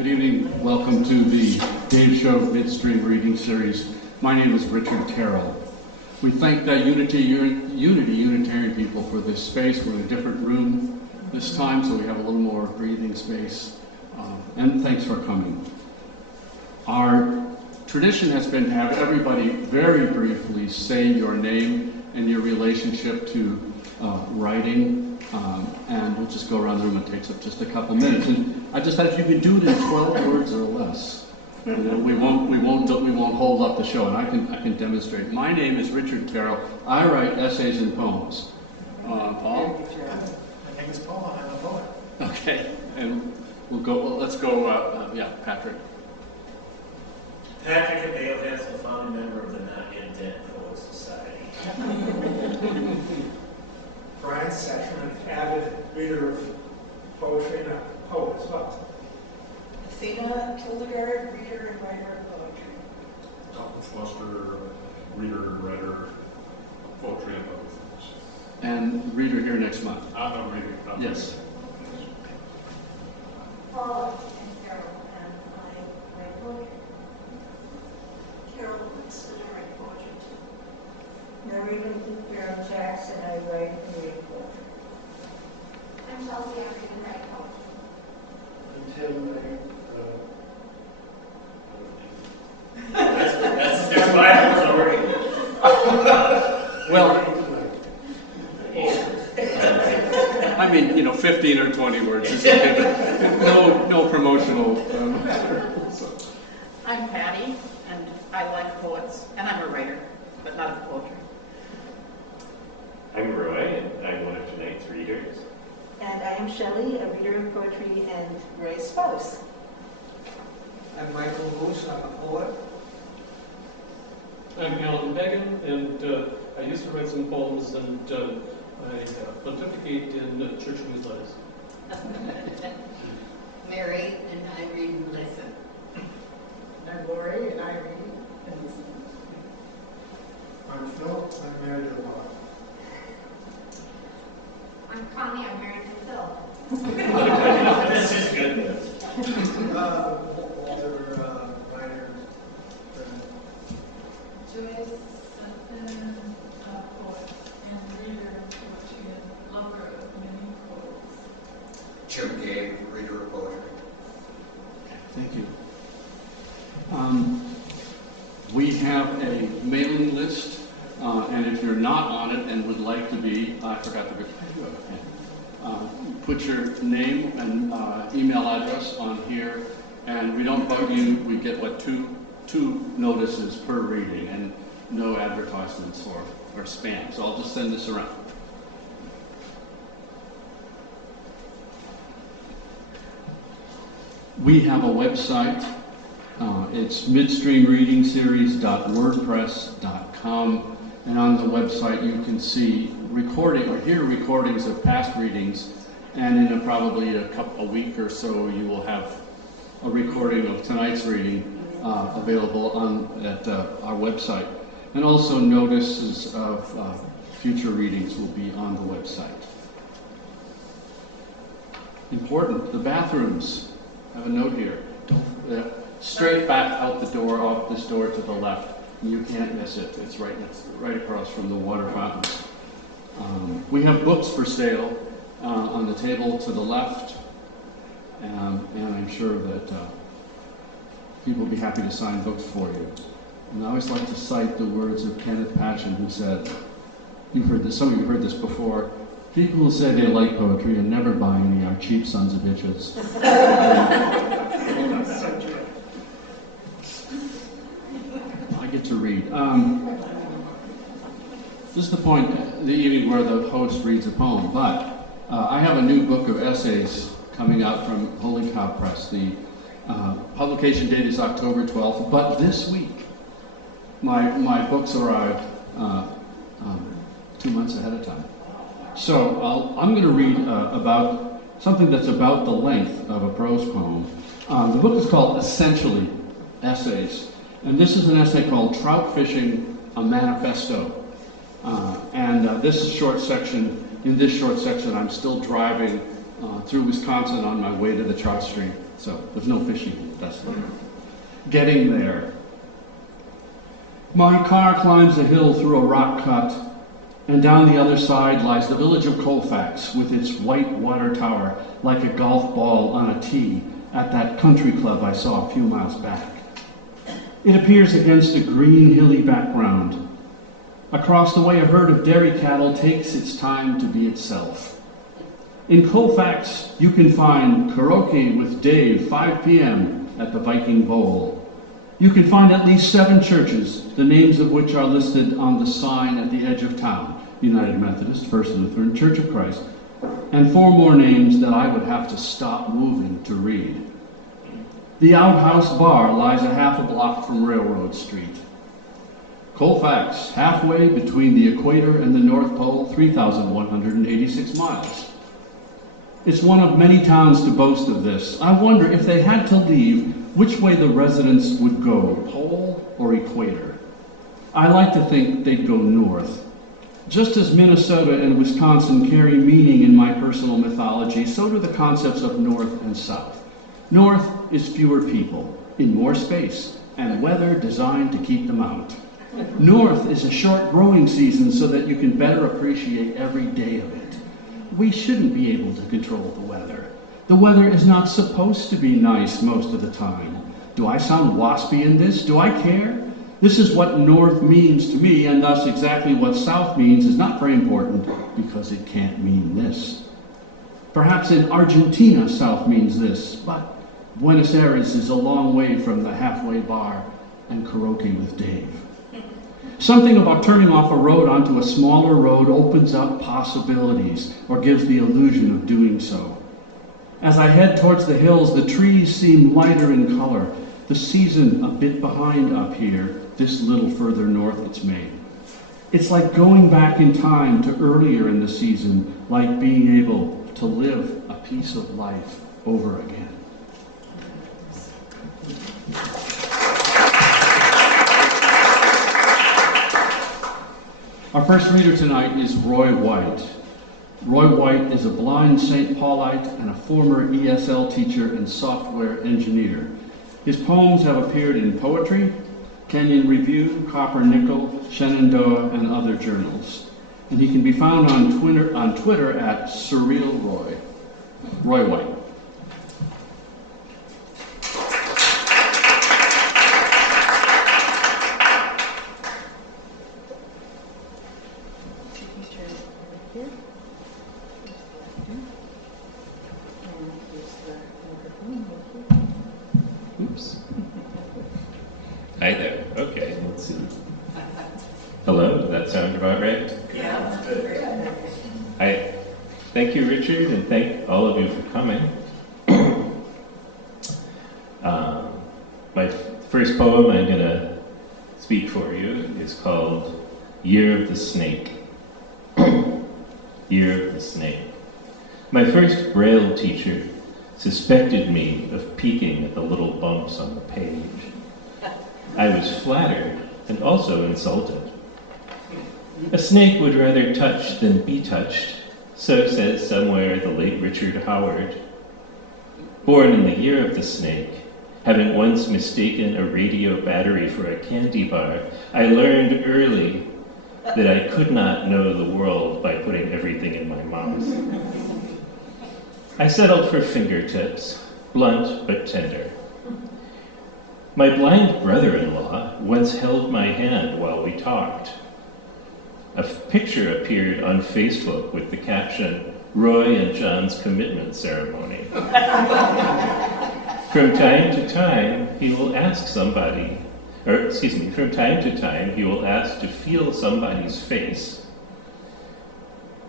Good evening. Welcome to the Dave Show Midstream Reading Series. My name is Richard Terrill. We thank the Unitarian people for this space. We're in a different room this time, so we have a little more breathing space. And thanks for coming. Our tradition has been to have everybody very briefly say your name and your relationship to writing. And we'll just go around the room. It takes up just a couple minutes. And I just ask if you could do it in 12 words or less. You know, we won't hold up the show, and I can demonstrate. My name is Richard Terrill. I write essays and poems. Paul? My name is Paul, and I'm a poet. Okay, and we'll go. Well, let's go. Patrick. Patrick DesAutels, a founding member of the Not Yet Dead Poets Society. Brian Sexton, an avid reader of poetry and a poet as well. Athena, Kildegaard, reader and writer of poetry. Dalton Foster, reader and writer of poetry and other things. And reader here next month. I'm a reader. Yes. Paula and Carol, and I write poetry. Carol works, and I write poetry too. Mary Jackson, I write and read poetry. I'm Chelsea, I read and write poetry. That's my words already. Well, I mean, 15 or 20 words is okay, but no promotional. So. I'm Patty, and I like poets, and I'm a writer, but not of poetry. I'm Roy, and I'm one of tonight's readers. And I am Shelley, a reader of poetry and Ray's spouse. I'm Michael Moose, I'm a poet. I'm Alan Began, and I used to write some poems, and I pontificate in church newsletters. Mary, and I read and listen. I'm Lori, and I read and listen. I'm Phil, I'm married to a poet. I'm Connie, I'm married to Phil. This is good news. Walter, writer, Joyce, Sutton, poet and reader of poetry and lover of many poets. Jim Gabe, reader of poetry. Thank you. We have a mailing list, and if you're not on it and would like to be, I forgot to put your name and email address on here, and we don't bug you. We get two notices per reading, and no advertisements or spam. So I'll just send this around. We have a website. It's midstreamreadingseries.wordpress.com, and on the website you can see hear recordings of past readings, and in probably a week or so you will have a recording of tonight's reading available at our website, and also notices of future readings will be on the website. Important, the bathrooms. I have a note here. Straight back out the door, off this door to the left. You can't miss it. It's right across from the water fountains. We have books for sale on the table to the left, and I'm sure that people will be happy to sign books for you. And I always like to cite the words of Kenneth Passion, who said, some of you heard this before, people who say they like poetry and never buy any are cheap sons of bitches. I get to read. This is the point, the evening where the host reads a poem, but I have a new book of essays coming out from Holy Cow Press. The publication date is October 12th, but this week my books arrived 2 months ahead of time. So I'm going to read about something that's about the length of a prose poem. The book is called Essentially Essays, and this is an essay called Trout Fishing, a Manifesto. In this short section, I'm still driving through Wisconsin on my way to the trout stream. So there's no fishing that's there. Getting there. My car climbs a hill through a rock cut, and down the other side lies the village of Colfax with its white water tower like a golf ball on a tee at that country club I saw a few miles back. It appears against a green, hilly background. Across the way, a herd of dairy cattle takes its time to be itself. In Colfax, you can find karaoke with Dave, 5 p.m. at the Viking Bowl. You can find at least 7 churches, the names of which are listed on the sign at the edge of town: United Methodist, First Lutheran, Church of Christ, and 4 more names that I would have to stop moving to read. The Outhouse Bar lies a half a block from Railroad Street. Colfax, halfway between the equator and the North Pole, 3,186 miles. It's one of many towns to boast of this. I wonder if they had to leave, which way the residents would go, pole or equator. I like to think they'd go north. Just as Minnesota and Wisconsin carry meaning in my personal mythology, so do the concepts of north and south. North is fewer people, in more space, and weather designed to keep them out. North is a short growing season so that you can better appreciate every day of it. We shouldn't be able to control the weather. The weather is not supposed to be nice most of the time. Do I sound waspy in this? Do I care? This is what north means to me, and thus exactly what south means is not very important because it can't mean this. Perhaps in Argentina, south means this, but Buenos Aires is a long way from the halfway bar and karaoke with Dave. Something about turning off a road onto a smaller road opens up possibilities, or gives the illusion of doing so. As I head towards the hills, the trees seem lighter in color. The season a bit behind up here, this little further north it's made. It's like going back in time to earlier in the season, like being able to live a piece of life over again. Our first reader tonight is Roy White. Roy White is a blind St. Paulite and a former ESL teacher and software engineer. His poems have appeared in Poetry, Kenyon Review, Copper Nickel, Shenandoah, and other journals. And he can be found on Twitter at Surreal Roy. Roy White. Oops. Hi there. Okay, let's see. Hello, does that sound about right? Yeah. Hi. Thank you, Richard, and thank all of you for coming. My first poem I'm going to speak for you is called Year of the Snake. Year of the Snake. My first Braille teacher suspected me of peeking at the little bumps on the page. I was flattered and also insulted. A snake would rather touch than be touched, so says somewhere the late Richard Howard. Born in the year of the snake, having once mistaken a radio battery for a candy bar, I learned early that I could not know the world by putting everything in my mouth. I settled for fingertips, blunt but tender. My blind brother-in-law once held my hand while we talked. A picture appeared on Facebook with the caption, Roy and John's commitment ceremony. From time to time, he will ask somebody, from time to time, he will ask to feel somebody's face.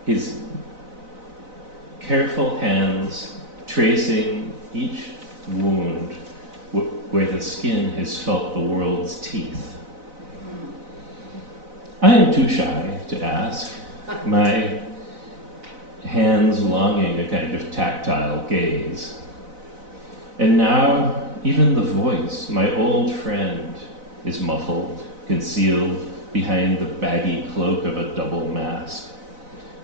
His careful hands tracing each wound where the skin has felt the world's teeth. I am too shy to ask, my hands longing a kind of tactile gaze. And now, even the voice, my old friend, is muffled, concealed behind the baggy cloak of a double mask.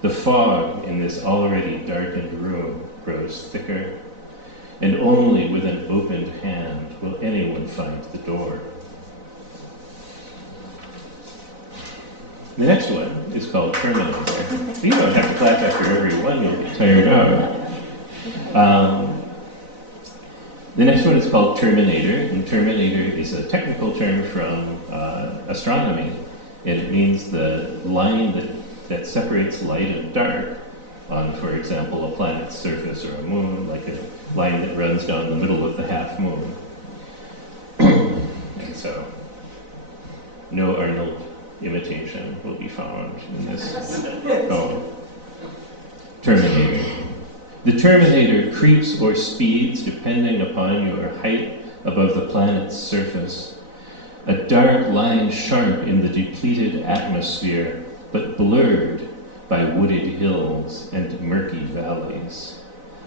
The fog in this already darkened room grows thicker. and only with an opened hand will anyone find the door. The next one is called Terminator. You don't have to clap after every one, you'll be tired out. The next one is called Terminator, and Terminator is a technical term from astronomy, and it means the line that separates light and dark on, for example, a planet's surface or a moon, like a line that runs down the middle of the half moon. And so, no Arnold imitation will be found in this poem. Terminator. The Terminator creeps or speeds depending upon your height above the planet's surface. A dark line sharp in the depleted atmosphere, but blurred by wooded hills and murky valleys.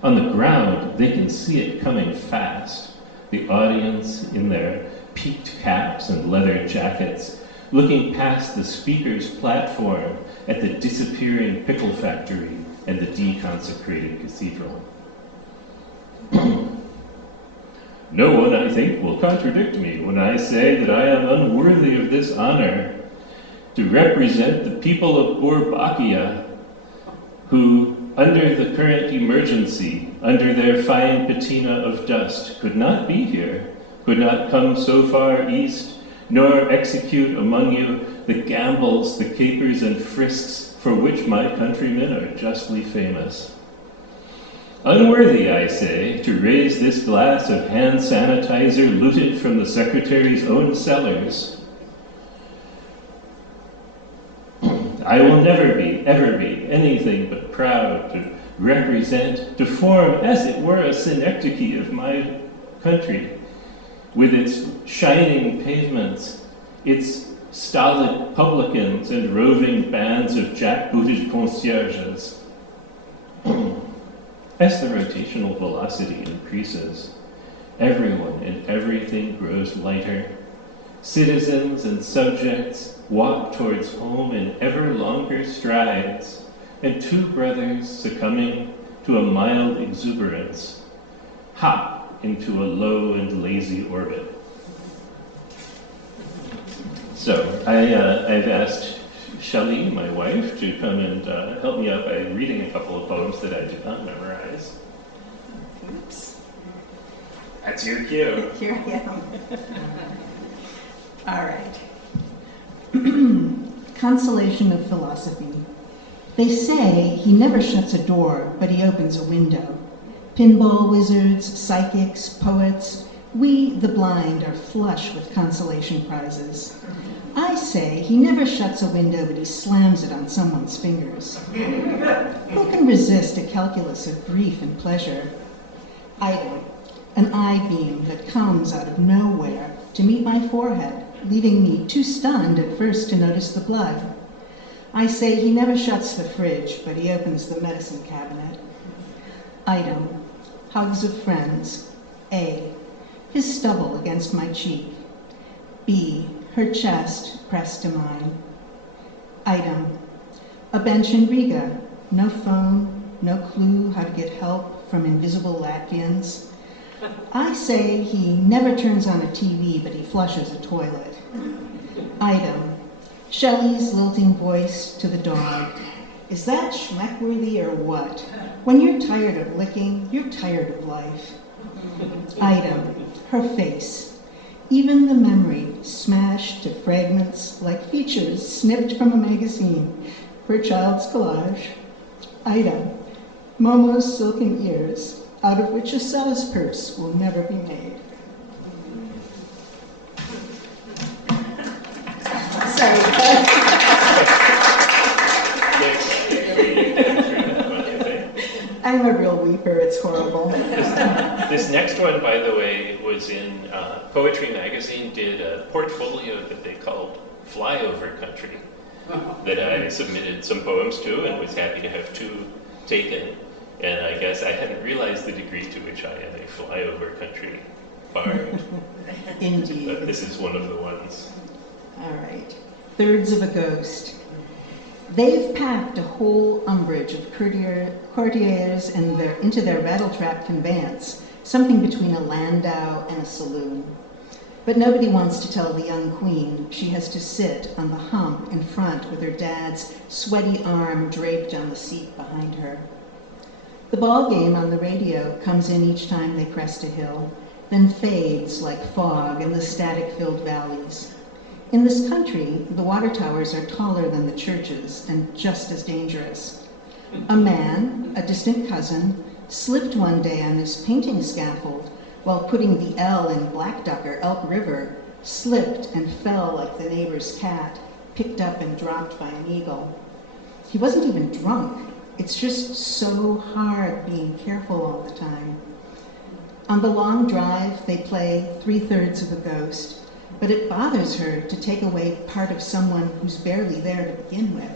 On the ground, they can see it coming fast. The audience, in their peaked caps and leather jackets, looking past the speaker's platform at the disappearing pickle factory and the deconsecrated cathedral. No one, I think, will contradict me when I say that I am unworthy of this honor to represent the people of Bourbaki, who, under the current emergency, under their fine patina of dust, could not be here, could not come so far east, nor execute among you the gambols, the capers and frisks for which my countrymen are justly famous. Unworthy, I say, to raise this glass of hand sanitizer looted from the Secretary's own cellars. I will never be, ever be, anything but proud to represent, to form, as it were, a synecdoche of my country, with its shining pavements, its stolid publicans and roving bands of jackbooted concierges. As the rotational velocity increases, everyone and everything grows lighter. Citizens and subjects walk towards home in ever longer strides, and two brothers, succumbing to a mild exuberance, hop into a low and lazy orbit. So I've asked Shelley, my wife, to come and help me out by reading a couple of poems that I did not memorize. Oops. That's your cue. Here I am. All right. Consolation of philosophy. They say he never shuts a door, but he opens a window. Pinball wizards, psychics, poets, we, the blind, are flush with consolation prizes. I say he never shuts a window, but he slams it on someone's fingers. Who can resist a calculus of grief and pleasure? Idle, an eye beam that comes out of nowhere to meet my forehead, leaving me too stunned at first to notice the blood. I say he never shuts the fridge, but he opens the medicine cabinet. Item, hugs of friends. A, his stubble against my cheek. B, her chest pressed to mine. Item, a bench in Riga. No phone, no clue how to get help from invisible Latvians. I say he never turns on a TV, but he flushes a toilet. Item, Shelley's lilting voice to the dog. Is that Schmeckworthy or what? When you're tired of licking, you're tired of life. Item, her face. Even the memory smashed to fragments like features snipped from a magazine for a child's collage. Item, Momo's silken ears, out of which a seller's purse will never be made. I'm a real weeper, it's horrible. This next one, by the way, was in Poetry Magazine, did a portfolio that they called Flyover Country, that I submitted some poems to and was happy to have two taken. And I guess I hadn't realized the degree to which I am a flyover country bard. Indeed. But this is one of the ones. All right. Thirds of a ghost. They've packed a whole umbrage of courtiers into their rattletrap conveyance, something between a landau and a saloon. But nobody wants to tell the young queen she has to sit on the hump in front with her dad's sweaty arm draped on the seat behind her. The ball game on the radio comes in each time they crest a hill, then fades like fog in the static-filled valleys. In this country, the water towers are taller than the churches and just as dangerous. A man, a distant cousin, slipped one day on his painting scaffold while putting the L in Black Duck or Elk River, slipped and fell like the neighbor's cat, picked up and dropped by an eagle. He wasn't even drunk. It's just so hard being careful all the time. On the long drive, they play 3/3 of a ghost, but it bothers her to take away part of someone who's barely there to begin with.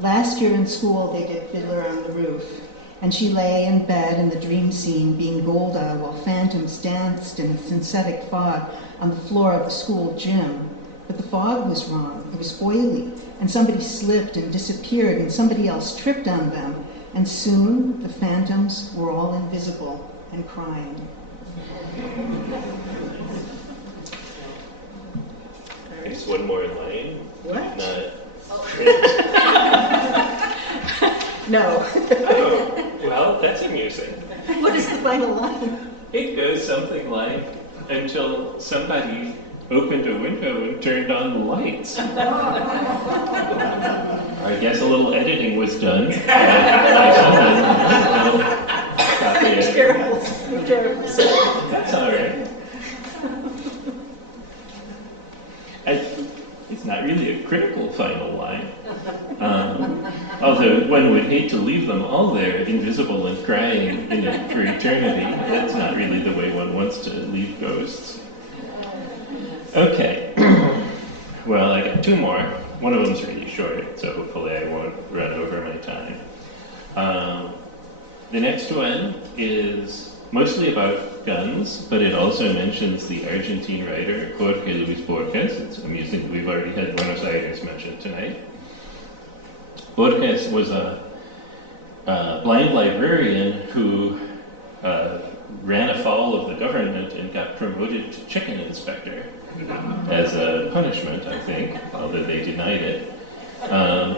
Last year in school, they did Fiddler on the Roof, and she lay in bed in the dream scene being Golda while phantoms danced in a synthetic fog on the floor of the school gym. But the fog was wrong. It was oily, and somebody slipped and disappeared, and somebody else tripped on them, and soon the phantoms were all invisible and crying. Just one more line. What? No. Oh, well, that's amusing. What is the final line? It goes something like, until somebody opened a window and turned on the lights. I guess a little editing was done. By someone. Terrible. Terrible. That's all right. It's not really a critical final line. Although one would hate to leave them all there, invisible and crying in it for eternity. That's not really the way one wants to leave ghosts. Okay. Well, I got two more. One of them's really short, so hopefully I won't run over my time. The next one is mostly about guns, but it also mentions the Argentine writer Jorge Luis Borges. It's amusing that we've already had Buenos Aires mentioned tonight. Borges was a blind librarian who ran afoul of the government and got promoted to chicken inspector as a punishment, I think, although they denied it.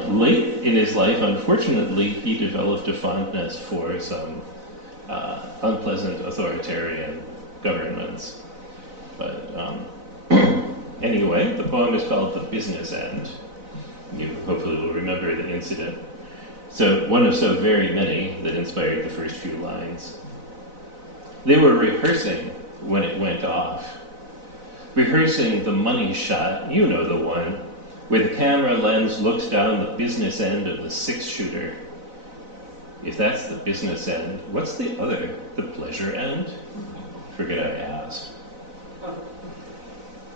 Late in his life, unfortunately, he developed a fondness for some unpleasant authoritarian governments. But anyway, the poem is called The Business End. You hopefully will remember the incident. So one of so very many that inspired the first few lines. They were rehearsing when it went off. Rehearsing the money shot, you know the one, where the camera lens looks down the business end of the 6-shooter. If that's the business end, what's the other, the pleasure end? Forget I asked.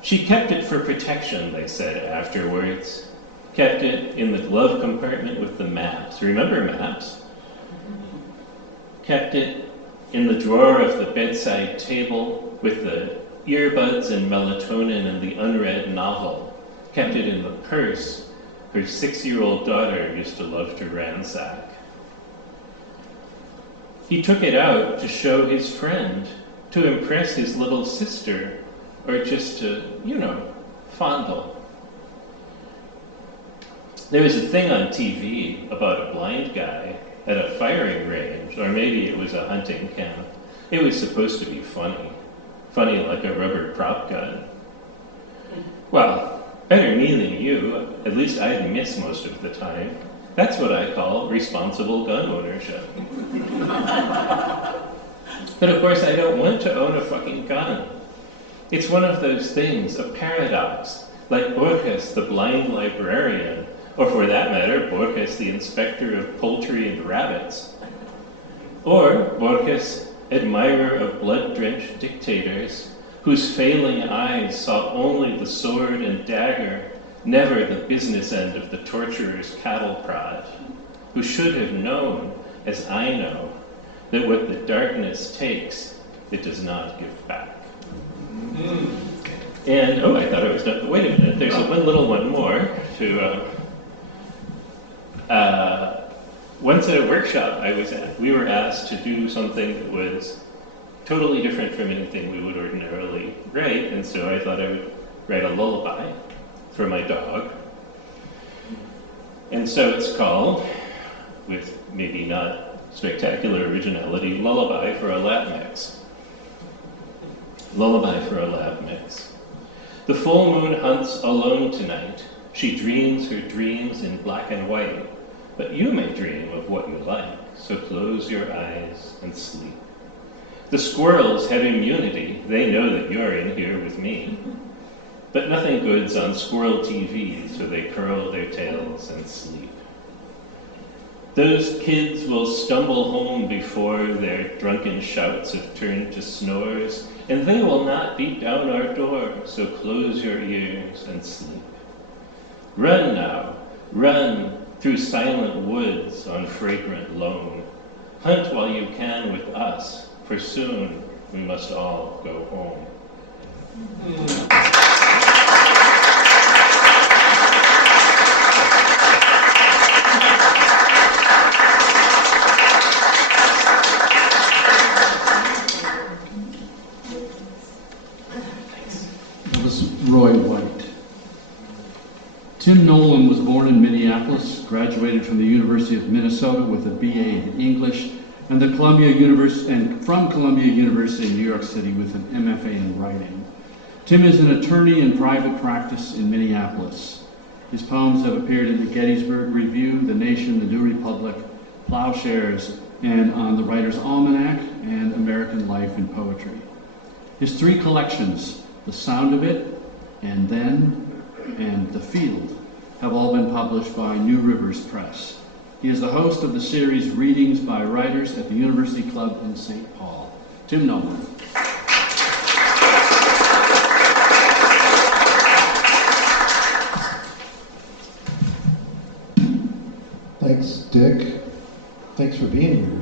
She kept it for protection, they said afterwards. Kept it in the glove compartment with the maps. Remember maps? Kept it in the drawer of the bedside table with the earbuds and melatonin and the unread novel. Kept it in the purse her 6-year-old daughter used to love to ransack. He took it out to show his friend, to impress his little sister, or just to, fondle. There was a thing on TV about a blind guy at a firing range, or maybe it was a hunting camp. It was supposed to be funny. Funny like a rubber prop gun. Well, better me than you. At least I'd miss most of the time. That's what I call responsible gun ownership. But of course I don't want to own a fucking gun. It's one of those things, a paradox, like Borges, the blind librarian, or for that matter, Borges, the inspector of poultry and rabbits. Or Borges, admirer of blood-drenched dictators, whose failing eyes saw only the sword and dagger, never the business end of the torturer's cattle prod, who should have known, as I know, that what the darkness takes, it does not give back. And, I thought I was done. Wait a minute, there's one little one more to, once at a workshop I was at, we were asked to do something that was totally different from anything we would ordinarily write, and so I thought I would write a lullaby for my dog. And so it's called, with maybe not spectacular originality, Lullaby for a Lab Mix. Lullaby for a Lab Mix. The full moon hunts alone tonight. She dreams her dreams in black and white, but you may dream of what you like, so close your eyes and sleep. The squirrels have immunity. They know that you're in here with me. But nothing good's on squirrel TV, so they curl their tails and sleep. Those kids will stumble home before their drunken shouts have turned to snores, and they will not beat down our door, so close your ears and sleep. Run now, run through silent woods on fragrant loam. Hunt while you can with us, for soon we must all go home. That was Roy White. Tim Nolan was born in Minneapolis, graduated from the University of Minnesota with a BA in English, and from Columbia University in New York City with an MFA in writing. Tim is an attorney in private practice in Minneapolis. His poems have appeared in the Gettysburg Review, The Nation, The New Republic, Plowshares, and on the Writer's Almanac and American Life in Poetry. His three collections, The Sound of It, and Then, and The Field, have all been published by New Rivers Press. He is the host of the series Readings by Writers at the University Club in St. Paul. Tim Nolan. Thanks, Dick. Thanks for being here,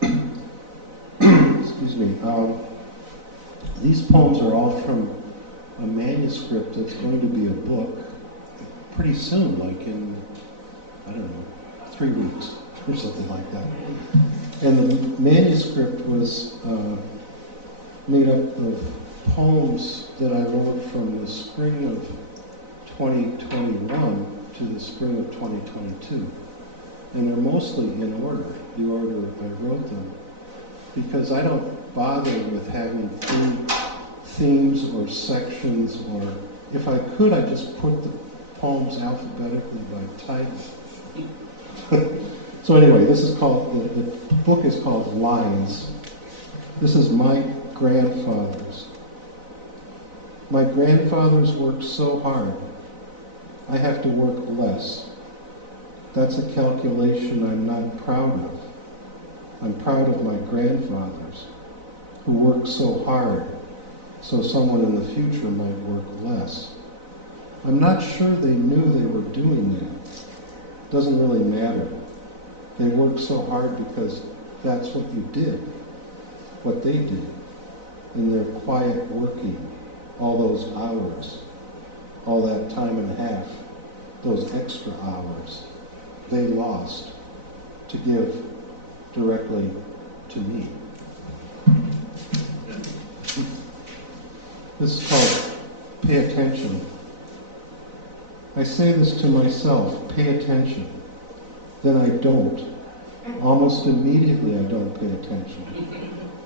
everyone. Excuse me. These poems are all from a manuscript that's going to be a book pretty soon, like in, I don't know, 3 weeks or something like that. And the manuscript was made up of poems that I wrote from the spring of 2021 to the spring of 2022. And they're mostly in order, the order I wrote them, because I don't bother with having themes or sections, or if I could, I'd just put the poems alphabetically by title. So anyway, this is called, the book is called Lines. This is my grandfather's. My grandfathers worked so hard. I have to work less. That's a calculation I'm not proud of. I'm proud of my grandfathers who worked so hard so someone in the future might work less. I'm not sure they knew they were doing that. Doesn't really matter. They worked so hard because that's what you did, what they did, in their quiet working, all those hours, all that time and a half, those extra hours, they lost to give directly to me. This is called Pay Attention. I say this to myself, pay attention. Then I don't. Almost immediately I don't pay attention,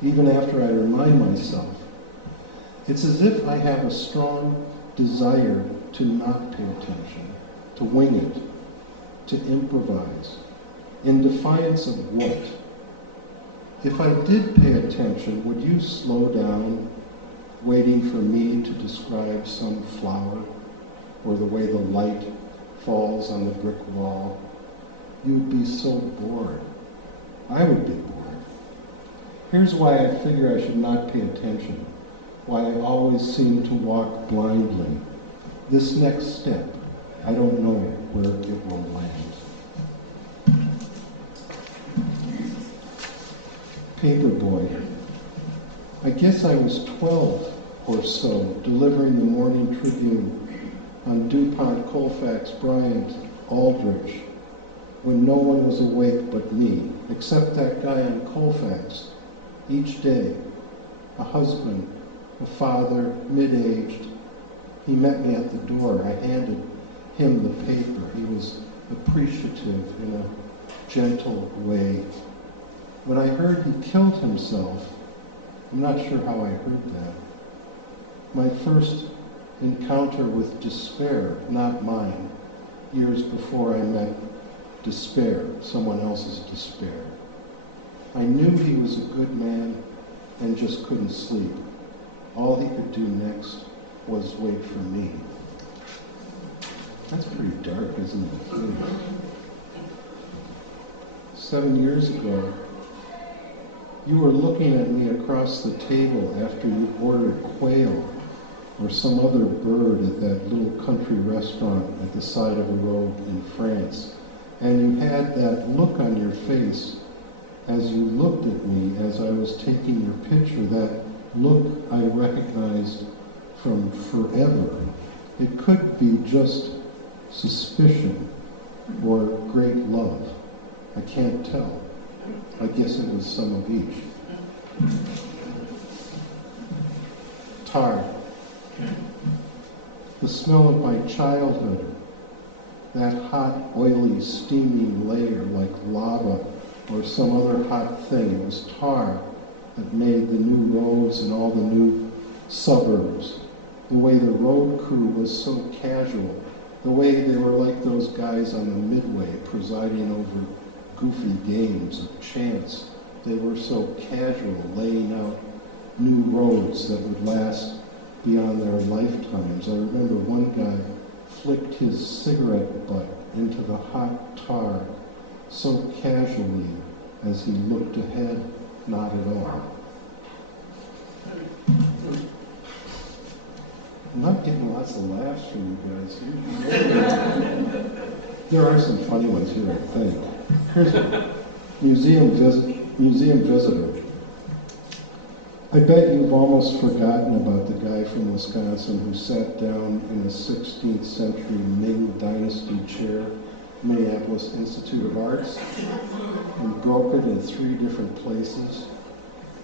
even after I remind myself. It's as if I have a strong desire to not pay attention, to wing it, to improvise. In defiance of what? If I did pay attention, would you slow down, waiting for me to describe some flower, or the way the light falls on the brick wall? You would be so bored. I would be bored. Here's why I figure I should not pay attention, why I always seem to walk blindly. This next step, I don't know where it will land. Paperboy. I guess I was 12 or so, delivering the Morning Tribune on DuPont, Colfax, Bryant, Aldrich, when no one was awake but me, except that guy on Colfax, each day. A husband, a father, mid-aged. He met me at the door. I handed him the paper. He was appreciative in a gentle way. When I heard he killed himself, I'm not sure how I heard that. My first encounter with despair, not mine, years before I met despair, someone else's despair. I knew he was a good man and just couldn't sleep. All he could do next was wait for me. That's pretty dark, isn't it? 7 years ago, you were looking at me across the table after you ordered quail or some other bird at that little country restaurant at the side of a road in France. And you had that look on your face as you looked at me as I was taking your picture, that look I recognized from forever. It could be just suspicion or great love. I can't tell. I guess it was some of each. Tar. The smell of my childhood. That hot, oily, steaming layer like lava or some other hot thing. It was tar that made the new roads and all the new suburbs. The way the road crew was so casual. The way they were like those guys on the Midway presiding over goofy games of chance. They were so casual, laying out new roads that would last beyond their lifetimes. I remember one guy flicked his cigarette butt into the hot tar so casually as he looked ahead, not at all. I'm not getting lots of laughs from you guys. There are some funny ones here, I think. Here's a museum visitor. I bet you've almost forgotten about the guy from Wisconsin who sat down in a 16th century Ming Dynasty chair, Minneapolis Institute of Arts, and broke it in 3 different places.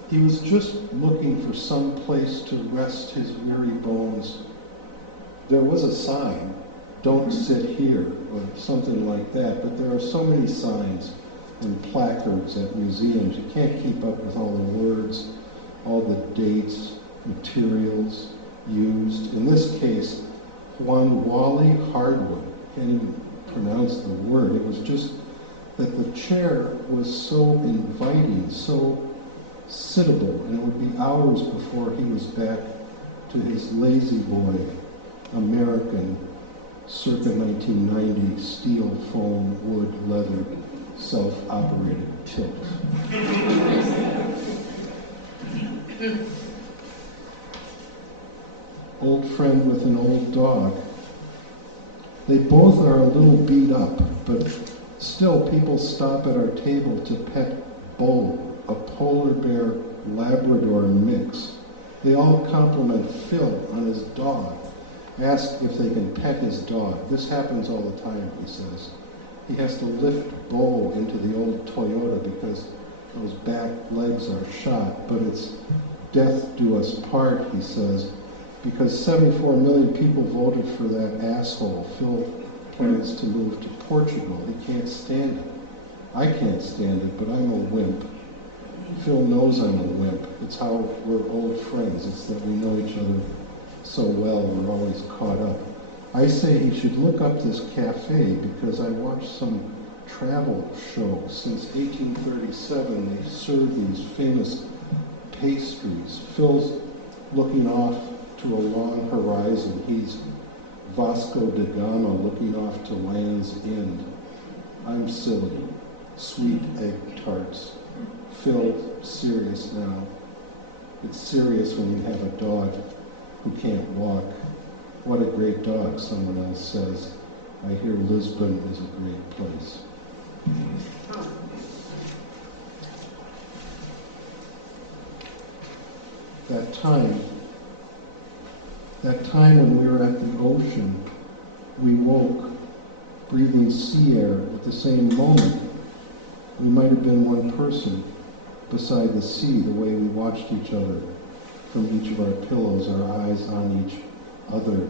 He was just looking for some place to rest his weary bones. There was a sign, "Don't sit here," or something like that, but there are so many signs and placards at museums. You can't keep up with all the words, all the dates, materials used. In this case, Juan Wally Hardwood. Can't even pronounce the word. It was just that the chair was so inviting, so sittable, and it would be hours before he was back to his lazy boy, American, circa 1990 steel, foam, wood, leather, self-operated tilt. Old friend with an old dog. They both are a little beat up, but still people stop at our table to pet Bo, a polar bear Labrador mix. They all compliment Phil on his dog, ask if they can pet his dog. This happens all the time, he says. He has to lift Bo into the old Toyota because those back legs are shot, but it's death do us part, he says, because 74 million people voted for that asshole. Phil plans to move to Portugal. He can't stand it. I can't stand it, but I'm a wimp. Phil knows I'm a wimp. It's how we're old friends. It's that we know each other so well, we're always caught up. I say he should look up this cafe because I watched some travel show. Since 1837, they serve these famous pastries. Phil's looking off to a long horizon. He's Vasco da Gama looking off to Land's End. I'm silly. Sweet egg tarts. Phil, serious now. It's serious when you have a dog who can't walk. What a great dog, someone else says. I hear Lisbon is a great place. That time when we were at the ocean, we woke, breathing sea air at the same moment. We might have been one person. beside the sea, the way we watched each other from each of our pillows, our eyes on each other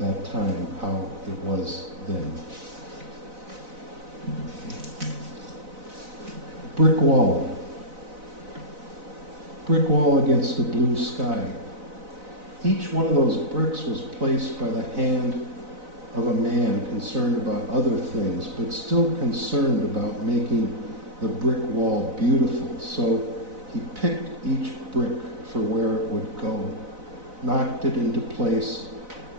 that time, how it was then. Brick wall. Brick wall against the blue sky. Each one of those bricks was placed by the hand of a man concerned about other things, but still concerned about making the brick wall beautiful. So he picked each brick for where it would go, knocked it into place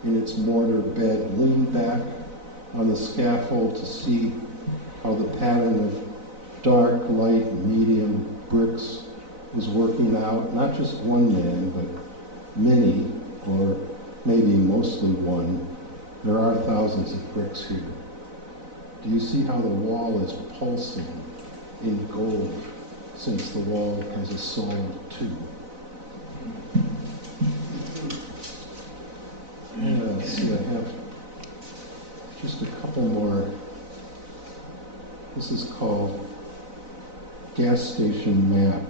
in its mortar bed, leaned back on the scaffold to see how the pattern of dark, light, medium bricks was working out. Not just one man, but many, or maybe mostly one. There are thousands of bricks here. Do you see how the wall is pulsing in gold, since the wall has a soul too? Yeah, let's see, I have just a couple more. This is called gas station map.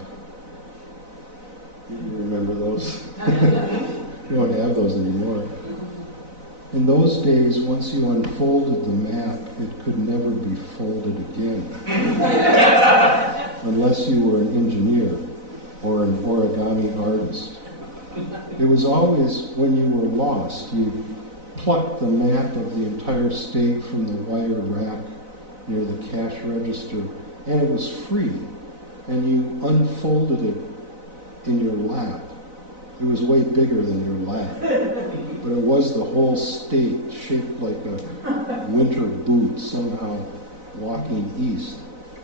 You remember those? You don't have those anymore. In those days, once you unfolded the map, it could never be folded again. Unless you were an engineer or an origami artist. It was always when you were lost, you plucked the map of the entire state from the wire rack near the cash register, and it was free, and you unfolded it in your lap. It was way bigger than your lap, but it was the whole state shaped like a winter boot somehow walking east.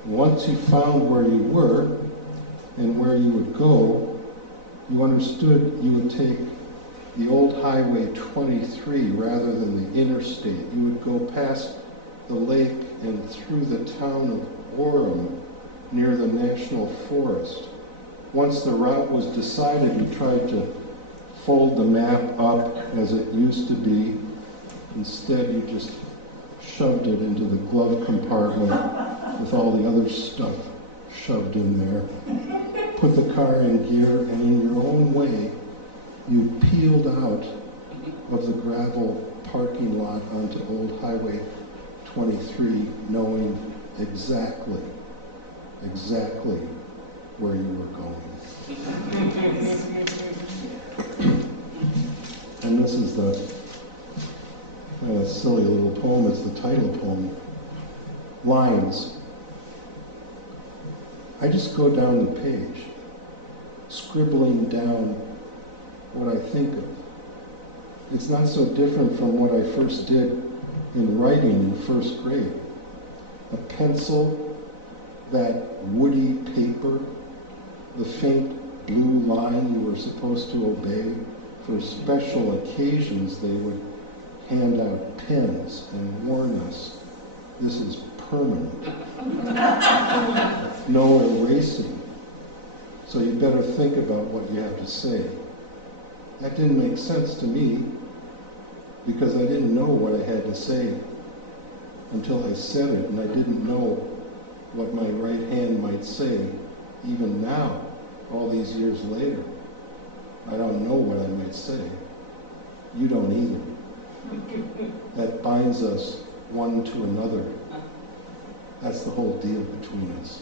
Once you found where you were and where you would go, you understood you would take the old Highway 23 rather than the interstate. You would go past the lake and through the town of Orem near the National Forest. Once the route was decided, you tried to fold the map up as it used to be. Instead, you just shoved it into the glove compartment with all the other stuff shoved in there. Put the car in gear, and in your own way, you peeled out of the gravel parking lot onto Old Highway 23, knowing exactly where you were going. And this is the kind of silly little poem. It's the title poem. Lines. I just go down the page, scribbling down what I think of. It's not so different from what I first did in writing in first grade. A pencil, that woody paper, the faint blue line you were supposed to obey. For special occasions, they would hand out pens and warn us, this is permanent. No erasing. So you better think about what you have to say. That didn't make sense to me because I didn't know what I had to say until I said it, and I didn't know what my right hand might say. Even now, all these years later, I don't know what I might say. You don't either. That binds us one to another. That's the whole deal between us.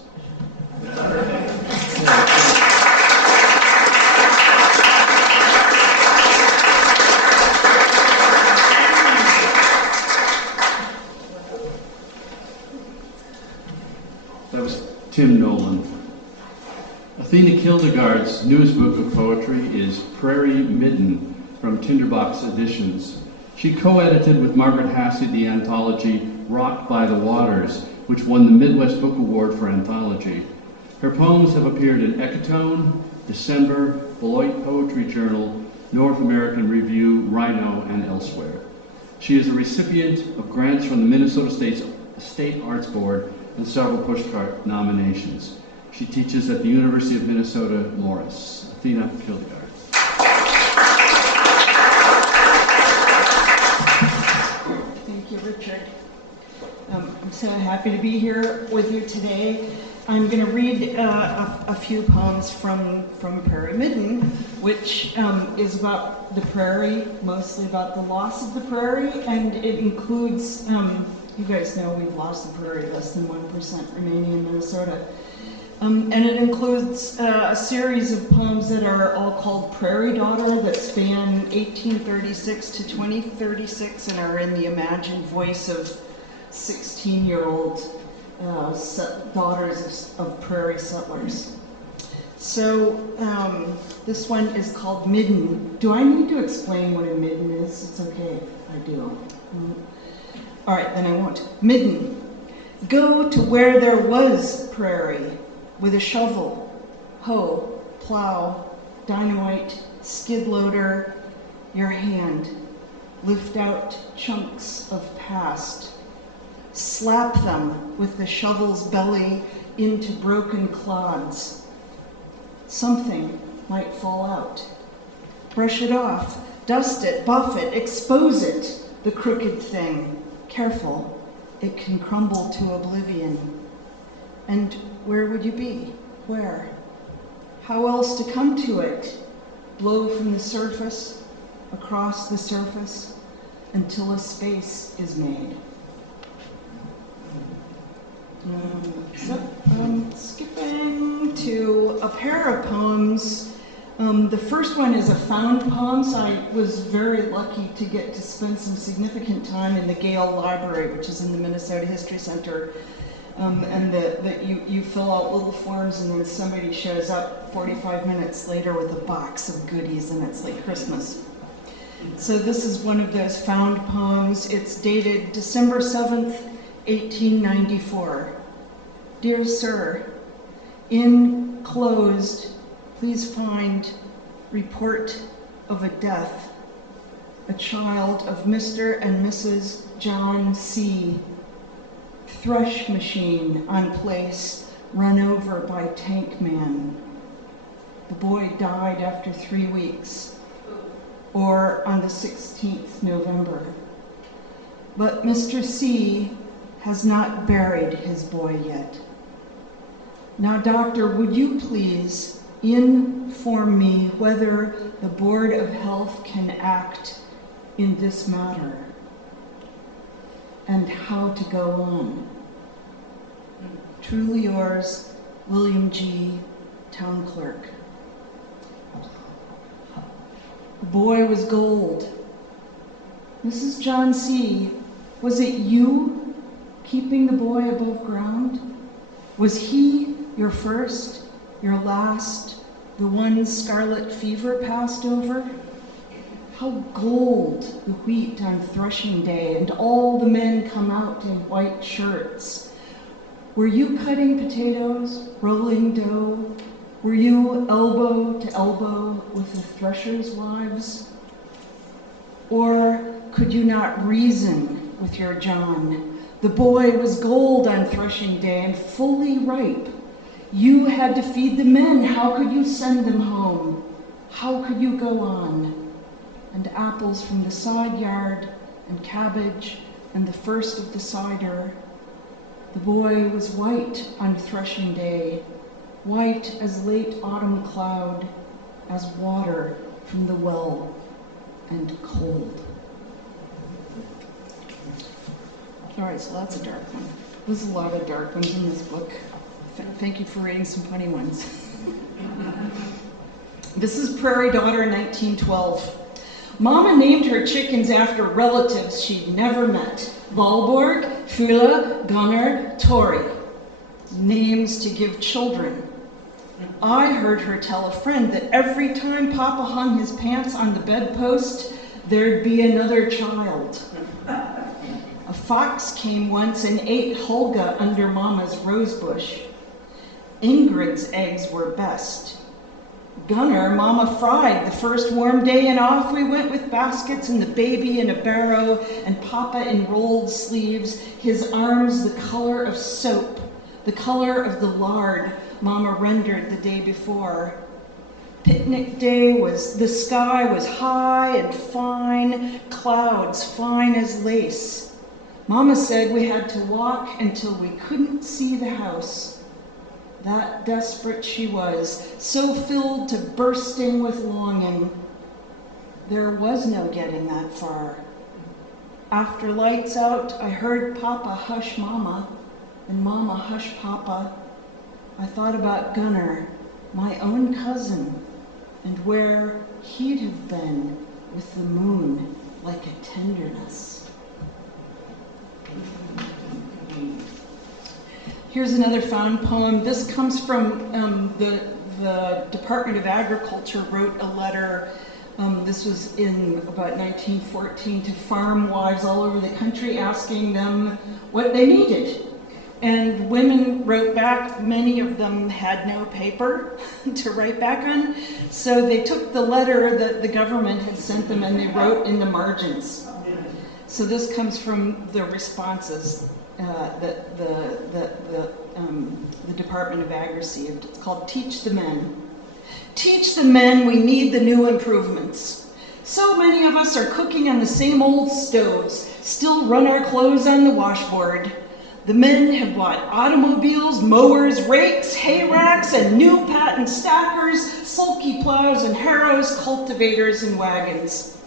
That was Tim Nolan. Athena Kildegaard's newest book of poetry is Prairie Midden from Tinderbox Editions. She co-edited with Margaret Hassey the anthology Rocked by the Waters, which won the Midwest Book Award for Anthology. Her poems have appeared in Ecotone, December, Beloit Poetry Journal, North American Review, Rhino, and elsewhere. She is a recipient of grants from the Minnesota State Arts Board and several Pushcart nominations. She teaches at the University of Minnesota, Morris. Athena Kildegaard. Thank you, Richard. I'm so happy to be here with you today. I'm going to read a few poems from Prairie Midden, which is about the prairie, mostly about the loss of the prairie, and it includes, you guys know we've lost the prairie, less than 1% remaining in Minnesota. And it includes a series of poems that are all called Prairie Daughter that span 1836 to 2036 and are in the imagined voice of 16-year-old daughters of prairie settlers. So this one is called Midden. Do I need to explain what a midden is? It's okay if I do. All right, then I won't. Midden. Go to where there was prairie with a shovel, hoe, plow, dynamite, skid loader, your hand. Lift out chunks of past. Slap them with the shovel's belly into broken clods. Something might fall out. Brush it off, dust it, buff it, expose it, the crooked thing. Careful, it can crumble to oblivion. And where would you be? Where? How else to come to it? Blow from the surface, across the surface, until a space is made. Skipping to a pair of poems. The first one is a found poem, so I was very lucky to get to spend some significant time in the Gale Library, which is in the Minnesota History Center. And that you fill out little forms and then somebody shows up 45 minutes later with a box of goodies and it's like Christmas. So this is one of those found poems. It's dated December 7th, 1894. Dear Sir, enclosed, please find report of a death, a child of Mr. and Mrs. John C. Thresh machine on place, run over by tank man. The boy died after 3 weeks, or on the 16th November. But Mr. C has not buried his boy yet. Now, doctor, would you please inform me whether the Board of Health can act in this matter and how to go on? Truly yours, William G., Town Clerk. The boy was gold. Mrs. John C., was it you keeping the boy above ground? Was he your first, your last, the one scarlet fever passed over? How gold the wheat on threshing day, and all the men come out in white shirts. Were you cutting potatoes, rolling dough? Were you elbow to elbow with the threshers' wives? Or could you not reason with your John? The boy was gold on threshing day and fully ripe. You had to feed the men. How could you send them home? How could you go on? And apples from the side yard, and cabbage, and the first of the cider. The boy was white on threshing day, white as late autumn cloud, as water from the well, and cold. All right, so that's a dark one. There's a lot of dark ones in this book. Thank you for reading some funny ones. This is Prairie Daughter, 1912. Mama named her chickens after relatives she'd never met. Valborg, Fula, Gunnar, Tori. Names to give children. I heard her tell a friend that every time Papa hung his pants on the bedpost, there'd be another child. A fox came once and ate Holga under Mama's rosebush. Ingrid's eggs were best. Gunnar, Mama fried the first warm day, and off we went with baskets and the baby in a barrow and Papa in rolled sleeves, his arms the color of soap, the color of the lard Mama rendered the day before. Picnic day the sky was high and fine, clouds fine as lace. Mama said we had to walk until we couldn't see the house. That desperate she was, so filled to bursting with longing. There was no getting that far. After lights out, I heard Papa hush Mama, and Mama hush Papa. I thought about Gunnar, my own cousin, and where he'd have been with the moon like a tenderness. Here's another found poem. This comes from the Department of Agriculture wrote a letter. This was in about 1914 to farm wives all over the country asking them what they needed. And women wrote back. Many of them had no paper to write back on. So they took the letter that the government had sent them and they wrote in the margins. So this comes from the responses that the Department of Ag received. It's called Teach the Men. Teach the men we need the new improvements. So many of us are cooking on the same old stoves, still run our clothes on the washboard. The men have bought automobiles, mowers, rakes, hay racks, and new patent stackers, sulky plows and harrows, cultivators and wagons.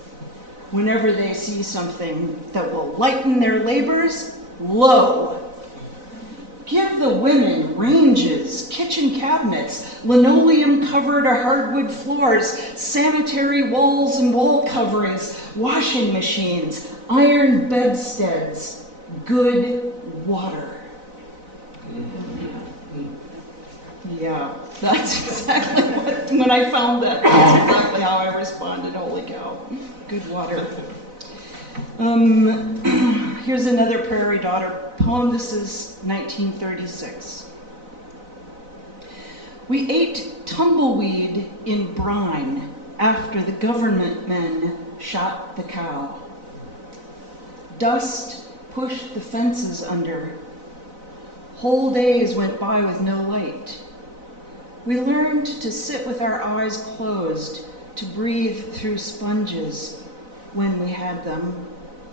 Whenever they see something that will lighten their labors, lo! Give the women ranges, kitchen cabinets, linoleum-covered or hardwood floors, sanitary walls and wall coverings, washing machines, iron bedsteads, good water. Yeah, that's exactly what, when I found that, that's exactly how I responded, holy cow, good water. Here's another Prairie Daughter poem. This is 1936. We ate tumbleweed in brine after the government men shot the cow. Dust pushed the fences under. Whole days went by with no light. We learned to sit with our eyes closed, to breathe through sponges when we had them,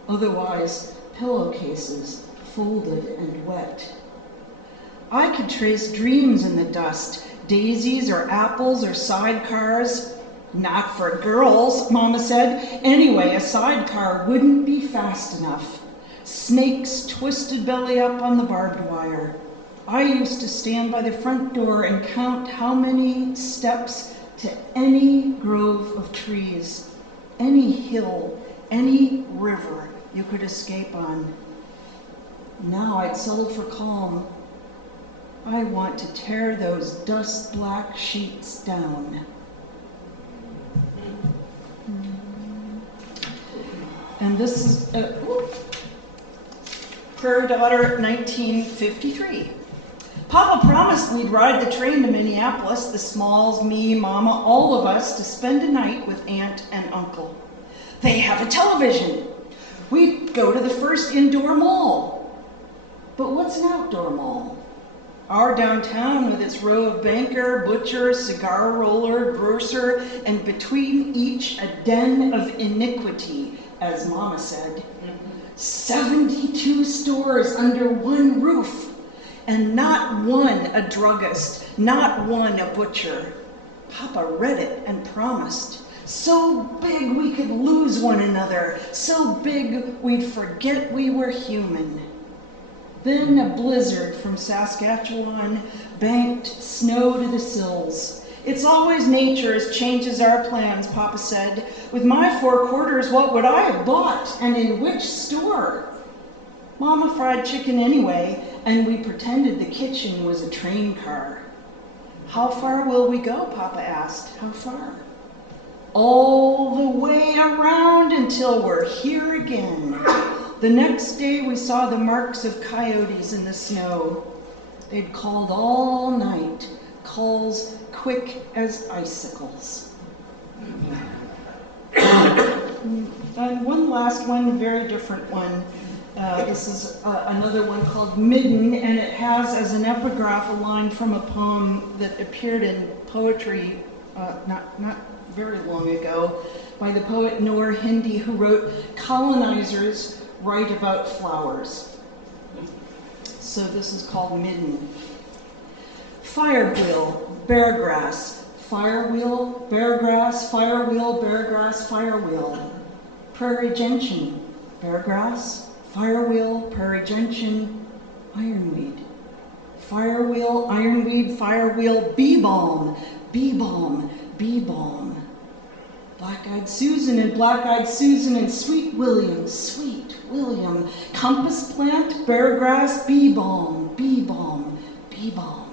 otherwise pillowcases folded and wet. I could trace dreams in the dust, daisies or apples or sidecars. Not for girls, Mama said. Anyway, a sidecar wouldn't be fast enough. Snakes twisted belly up on the barbed wire. I used to stand by the front door and count how many steps to any grove of trees, any hill, any river you could escape on. Now I'd settle for calm. I want to tear those dust-black sheets down. And this is Prairie Daughter, 1953. Papa promised we'd ride the train to Minneapolis, the Smalls, me, Mama, all of us, to spend a night with Aunt and Uncle. They have a television. We'd go to the first indoor mall. But what's an outdoor mall? Our downtown with its row of banker, butcher, cigar roller, grocer, and between each a den of iniquity, as Mama said. 72 stores under one roof, and not one a druggist, not one a butcher. Papa read it and promised. So big we could lose one another, so big we'd forget we were human. Then a blizzard from Saskatchewan banked snow to the sills. It's always nature as changes our plans, Papa said. With my 4 quarters, what would I have bought, and in which store? Mama fried chicken anyway, and we pretended the kitchen was a train car. How far will we go, Papa asked. How far? All the way around until we're here again. The next day we saw the marks of coyotes in the snow. They'd called all night, calls quick as icicles. And one last one, a very different one. This is another one called Midden, and it has as an epigraph a line from a poem that appeared in poetry not very long ago by the poet Noor Hindi, who wrote, "Colonizers write about flowers." So this is called Midden. Firewheel, beargrass, firewheel, beargrass, firewheel, beargrass, firewheel. Prairie gentian, beargrass, firewheel, prairie gentian, ironweed. Firewheel, ironweed, firewheel, bee balm, bee balm, bee balm. Black-eyed Susan and black-eyed Susan and sweet William, compass plant, beargrass, bee balm, bee balm, bee balm.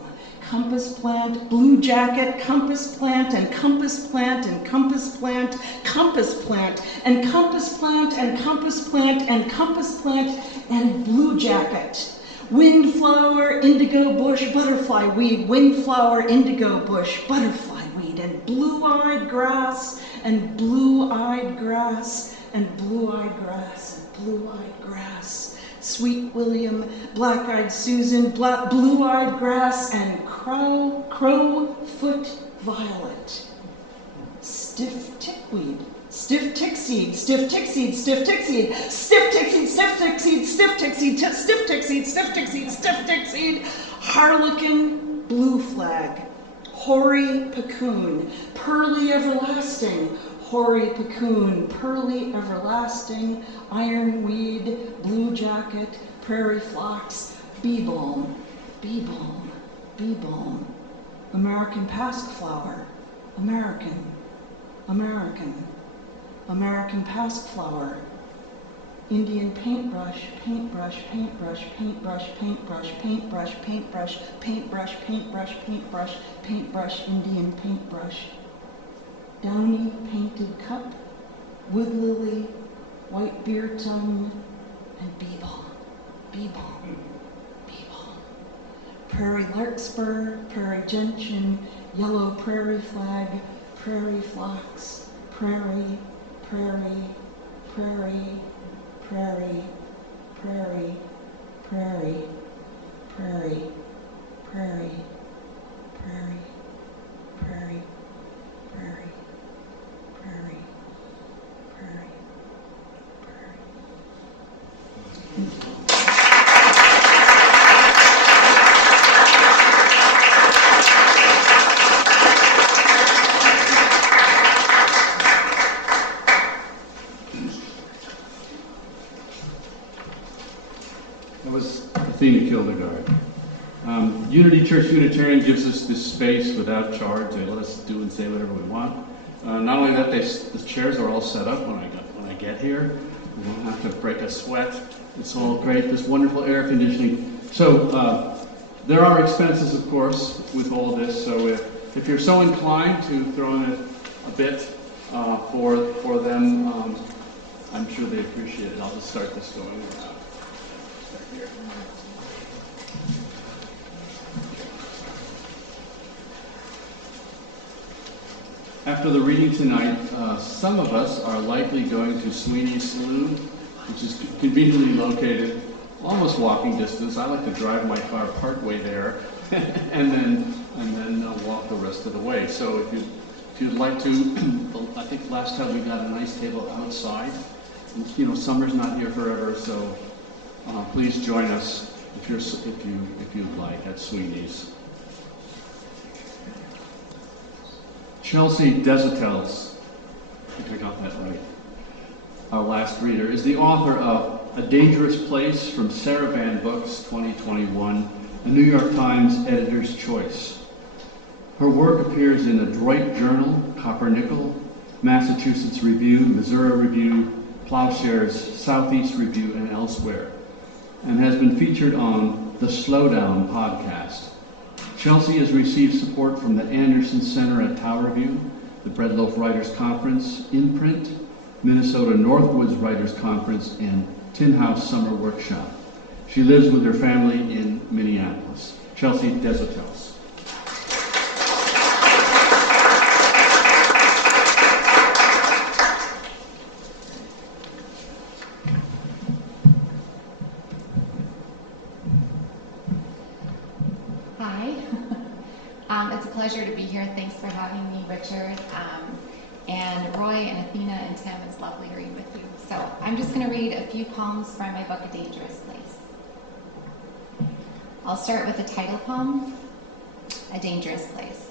Compass plant, blue jacket, compass plant, and compass plant, and compass plant, compass plant, and compass plant, and compass plant, and compass plant, and blue jacket. Windflower, indigo bush, butterfly weed, windflower, indigo bush, butterfly weed, and blue-eyed grass, and blue-eyed grass, and blue-eyed grass, and blue-eyed grass. Sweet William, black-eyed Susan, blue-eyed grass, and crowfoot violet. Stiff tickweed, stiff tickseed, stiff tickseed, stiff tickseed, stiff tickseed, stiff tickseed, stiff tickseed, stiff tickseed, stiff tickseed, stiff tickseed, harlequin, blue flag, hoary puccoon, pearly everlasting, hoary puccoon, pearly everlasting, ironweed, blue jacket, prairie phlox, bee balm, bee balm, bee balm, American pasque flower, American, American, American pasque flower, Indian paintbrush, paintbrush, paintbrush, paintbrush, paintbrush, paintbrush, paintbrush, paintbrush, paintbrush, paintbrush, paintbrush, Indian paintbrush. Downy painted cup, wood lily, white beer tongue, and bee balm, bee balm, bee balm. Prairie larkspur, prairie gentian, yellow prairie flag, prairie phlox, prairie, prairie, prairie, prairie, prairie, prairie, prairie, prairie, prairie, prairie, prairie, prairie, prairie, That was Athena Kildegaard. Unity Church Unitarian gives us this space without charge. They let us do and say whatever we want. Not only that, the chairs are all set up when I get here. We don't have to break a sweat. It's all great. This wonderful air conditioning. So there are expenses, of course, with all this. So if you're so inclined to throw in a bit for them, I'm sure they appreciate it. I'll just start this going around. Start here. After the reading tonight, some of us are likely going to Sweeney's Saloon, which is conveniently located, almost walking distance. I like to drive my car partway there, and then walk the rest of the way. So if you'd like to, I think last time we got a nice table outside. And, summer's not here forever, so please join us if you'd like at Sweeney's. Chelsea DesAutels, I think I got that right, our last reader, is the author of A Dangerous Place from Saravan Books 2021, a New York Times Editor's Choice. Her work appears in Adroit Journal, Copper-Nickel, Massachusetts Review, Missouri Review, Plowshares, Southeast Review, and elsewhere, and has been featured on the Slowdown podcast. Chelsea has received support from the Anderson Center at Tower View, the Breadloaf Writers Conference, Imprint, Minnesota Northwoods Writers Conference, and Tin House Summer Workshop. She lives with her family in Minneapolis. Chelsea DesAutels. It's a pleasure to be here. Thanks for having me, Richard. And Roy and Athena and Tim, it's lovely to read with you. So I'm just going to read a few poems from my book, A Dangerous Place. I'll start with the title poem. a dangerous place.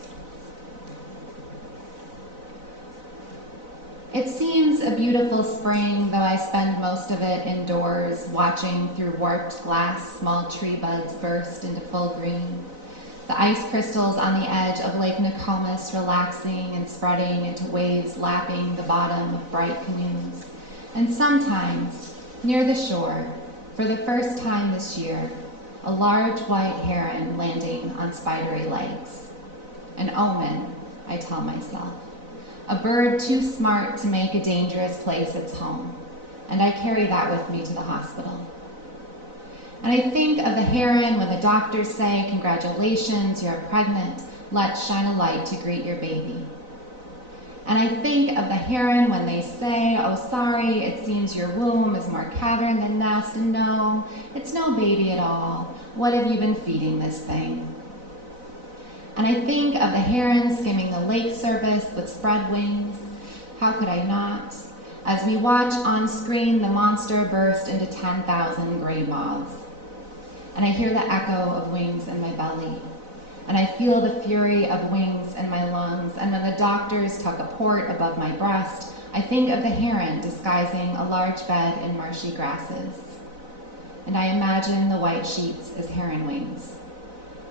It seems a beautiful spring, though I spend most of it indoors, watching through warped glass small tree buds burst into full green. The ice crystals on the edge of Lake Nokomis relaxing and spreading into waves lapping the bottom of bright canoes. And sometimes, near the shore, for the first time this year, a large white heron landing on spidery legs. An omen, I tell myself. A bird too smart to make a dangerous place its home. And I carry that with me to the hospital. And I think of the heron when the doctors say, congratulations, you're pregnant, let's shine a light to greet your baby. And I think of the heron when they say, oh sorry, it seems your womb is more cavern than nest, and no, it's no baby at all. What have you been feeding this thing? And I think of the heron skimming the lake surface with spread wings. How could I not? As we watch on screen the monster burst into 10,000 gray moths. And I hear the echo of wings in my belly. And I feel the fury of wings in my lungs. And when the doctors tuck a port above my breast, I think of the heron disguising a large bed in marshy grasses. And I imagine the white sheets as heron wings.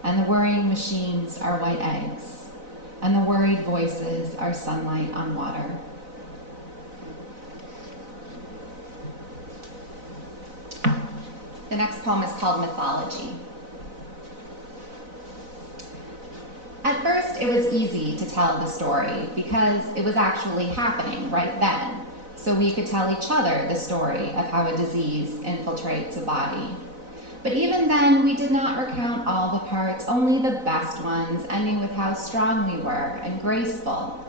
And the worrying machines are white eggs. And the worried voices are sunlight on water. The next poem is called Mythology. At first, it was easy to tell the story because it was actually happening right then. So we could tell each other the story of how a disease infiltrates a body. But even then, we did not recount all the parts, only the best ones, ending with how strong we were and graceful.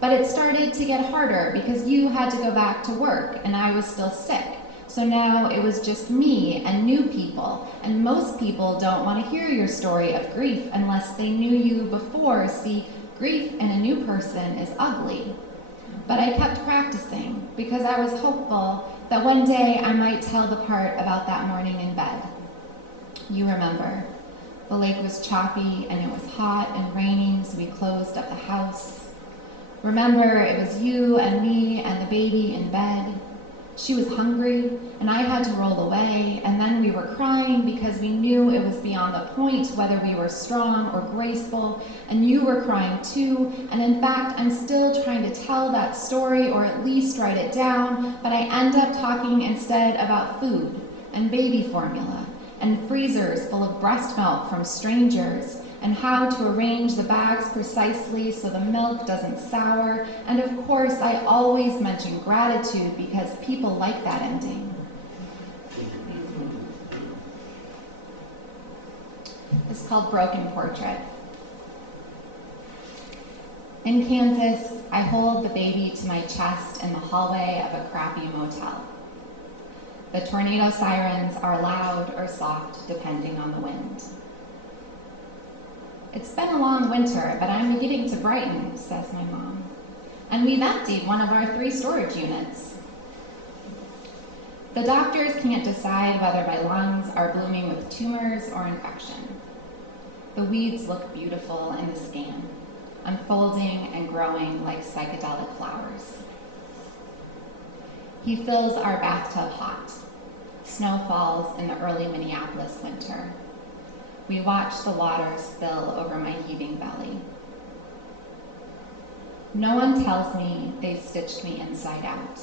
But it started to get harder because you had to go back to work and I was still sick. So now it was just me and new people, and most people don't want to hear your story of grief unless they knew you before. See, grief in a new person is ugly. But I kept practicing because I was hopeful that one day I might tell the part about that morning in bed. You remember, the lake was choppy and it was hot and raining, so we closed up the house. Remember, it was you and me and the baby in bed. She was hungry, and I had to roll away, and then we were crying because we knew it was beyond the point whether we were strong or graceful, and you were crying too, and in fact, I'm still trying to tell that story or at least write it down, but I end up talking instead about food and baby formula and freezers full of breast milk from strangers, and how to arrange the bags precisely so the milk doesn't sour. And of course, I always mention gratitude because people like that ending. It's called Broken Portrait. In Kansas, I hold the baby to my chest in the hallway of a crappy motel. The tornado sirens are loud or soft, depending on the wind. It's been a long winter, but I'm beginning to brighten, says my mom. And we've emptied one of our 3 storage units. The doctors can't decide whether my lungs are blooming with tumors or infection. The weeds look beautiful in the scan, unfolding and growing like psychedelic flowers. He fills our bathtub hot. Snow falls in the early Minneapolis winter. We watch the water spill over my heaving belly. No one tells me they've stitched me inside out.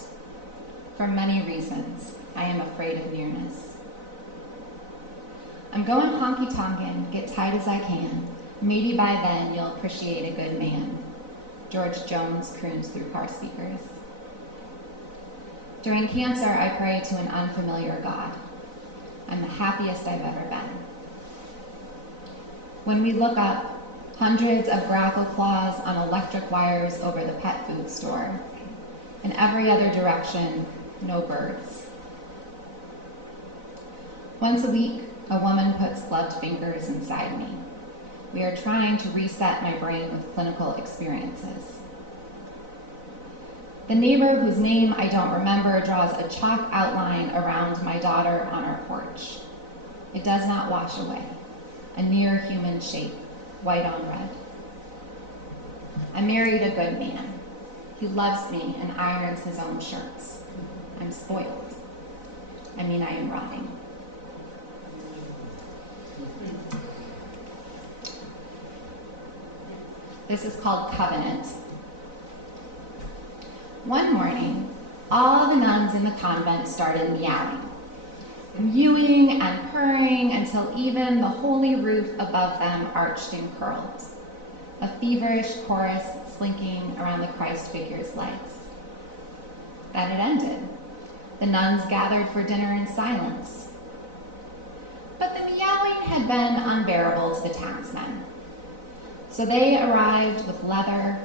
For many reasons, I am afraid of nearness. I'm going honky-tonkin', get tight as I can. Maybe by then you'll appreciate a good man. George Jones croons through car speakers. During cancer, I pray to an unfamiliar God. I'm the happiest I've ever been. When we look up, hundreds of grackle claws on electric wires over the pet food store. In every other direction, no birds. Once a week, a woman puts gloved fingers inside me. We are trying to reset my brain with clinical experiences. The neighbor whose name I don't remember draws a chalk outline around my daughter on our porch. It does not wash away. A near human shape, white on red. I married a good man. He loves me and irons his own shirts. I'm spoiled. I mean, I am rotting. This is called Covenant. One morning, all the nuns in the convent started meowing, mewing and purring until even the holy roof above them arched and curled, a feverish chorus slinking around the Christ figure's legs. Then it ended. The nuns gathered for dinner in silence. But the meowing had been unbearable to the townsmen. So they arrived with leather